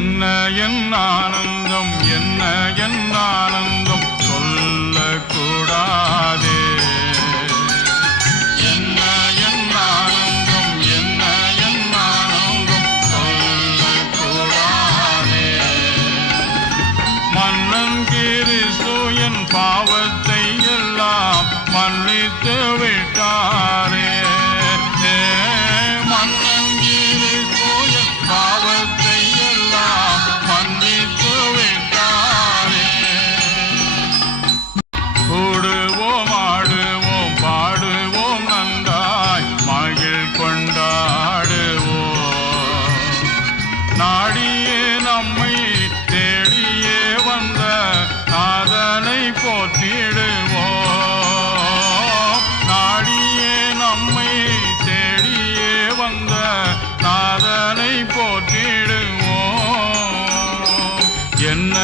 என்ன என் ஆனந்தம், என்ன என் ஆனந்தம் சொல்லக்கூடாதே. என்ன என் ஆனந்தம், என்ன என் ஆனந்தம் சொல்லக்கூடாதே. மன்னன் கிறிஸ்து என் பாவத்தை எல்லாம் மன்னித்து விட்டாரே. மன்னன் கிறிஸ்து என் பாவத்தை எல்லாம் மன்னித்து விட்டாரே. கூடுவோம், ஆடுவோம், பாடுவோம், நன்றாய் மகிழ் கொண்டாடுவோம். நாடியே நம்மை தேடியே வந்த நாதனை போற்றிடுவோம். நாடியே நம்மை தேடியே வந்த நாதனை போற்றிடுவோம். என்ன